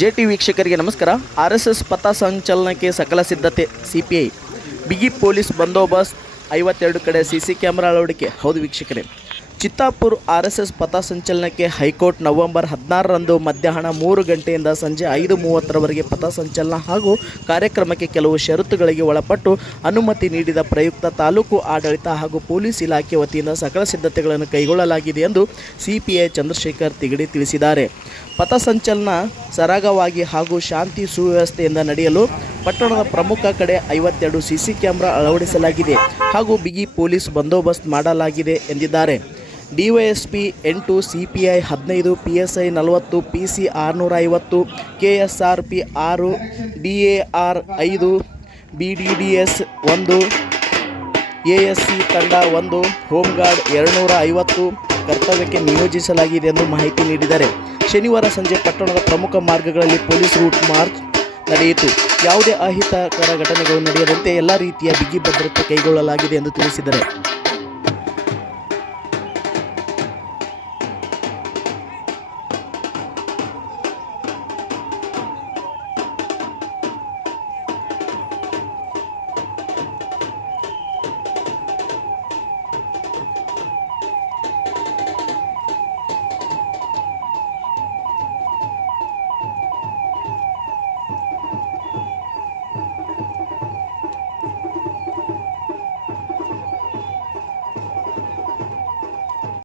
ಜೆಟಿ ವೀಕ್ಷಕರಿಗೆ ನಮಸ್ಕಾರ. R S S ಪಥ ಸಂಚಲನಕ್ಕೆ ಸಕಲ ಸಿದ್ಧತೆ ಸಿ ಪಿ ಐ ಬಿಗಿ ಪೊಲೀಸ್ ಬಂದೋಬಸ್ತ್ ಐವತ್ತೆರಡು ಕಡೆ ಸಿ ಸಿ ಕ್ಯಾಮೆರಾ ಅಳವಡಿಕೆ. ಹೌದು ವೀಕ್ಷಕರೇ. ಚಿತ್ತಾಪುರ್ ಆರ್ ಎಸ್ ಎಸ್ ಪಥ ಸಂಚಲನಕ್ಕೆ ಹೈಕೋರ್ಟ್ ನವೆಂಬರ್ ಹದಿನಾರರಂದು ಮಧ್ಯಾಹ್ನ ಮೂರು ಗಂಟೆಯಿಂದ ಸಂಜೆ ಐದು ಮೂವತ್ತರವರೆಗೆ ಪಥ ಸಂಚಲನ ಹಾಗೂ ಕಾರ್ಯಕ್ರಮಕ್ಕೆ ಕೆಲವು ಷರತ್ತುಗಳಿಗೆ ಒಳಪಟ್ಟು ಅನುಮತಿ ನೀಡಿದ ಪ್ರಯುಕ್ತ ತಾಲೂಕು ಆಡಳಿತ ಹಾಗೂ ಪೊಲೀಸ್ ಇಲಾಖೆ ವತಿಯಿಂದ ಸಕಲ ಸಿದ್ಧತೆಗಳನ್ನು ಕೈಗೊಳ್ಳಲಾಗಿದೆ ಎಂದು ಸಿಪಿಐ ಚಂದ್ರಶೇಖರ್ ತಿಗಡಿ ತಿಳಿಸಿದ್ದಾರೆ. ಪಥಸಂಚಲನ, ಸರಾಗವಾಗಿ ಹಾಗೂ ಶಾಂತಿ ಸುವ್ಯವಸ್ಥೆಯಿಂದ ನಡೆಯಲು ಪಟ್ಟಣದ ಪ್ರಮುಖ ಕಡೆ ಐವತ್ತೆರಡು ಸಿಸಿ ಕ್ಯಾಮೆರಾ ಅಳವಡಿಸಲಾಗಿದೆ ಹಾಗೂ ಬಿಗಿ ಪೊಲೀಸ್ ಬಂದೋಬಸ್ತ್ ಮಾಡಲಾಗಿದೆ ಎಂದಿದ್ದಾರೆ. ಡಿವೈಎಸ್ಪಿ ಎಂಟು, ಸಿಪಿಐ ಹದಿನೈದು ಪಿ ಎಸ್ ಐ ನಲವತ್ತು ಪಿ ಸಿ ಆರುನೂರ ಐವತ್ತು ಕೆ ಎಸ್ ಆರ್ ಪಿ ಆರು ಡಿ ಎ ಆರ್ ಐದು ಬಿ ಡಿ ಡಿ ಎಸ್ ಒಂದು ಎ ಎಸ್ ಸಿ ತಂಡ ಒಂದು ಹೋಮ್ ಗಾರ್ಡ್ ಎರಡುನೂರ ಐವತ್ತು ಕರ್ತವ್ಯಕ್ಕೆ ನಿಯೋಜಿಸಲಾಗಿದೆ ಎಂದು ಮಾಹಿತಿ ನೀಡಿದ್ದಾರೆ. ಶನಿವಾರ ಸಂಜೆ ಪಟ್ಟಣದ ಪ್ರಮುಖ ಮಾರ್ಗಗಳಲ್ಲಿ ಪೊಲೀಸ್ ರೂಟ್ ಮಾರ್ಚ್ ನಡೆಯಿತು. ಯಾವುದೇ ಅಹಿತಕರ ಘಟನೆಗಳು ನಡೆಯದಂತೆ ಎಲ್ಲ ರೀತಿಯ ಬಿಗಿ ಭದ್ರತೆ ಕೈಗೊಳ್ಳಲಾಗಿದೆ ಎಂದು ತಿಳಿಸಿದ್ದಾರೆ.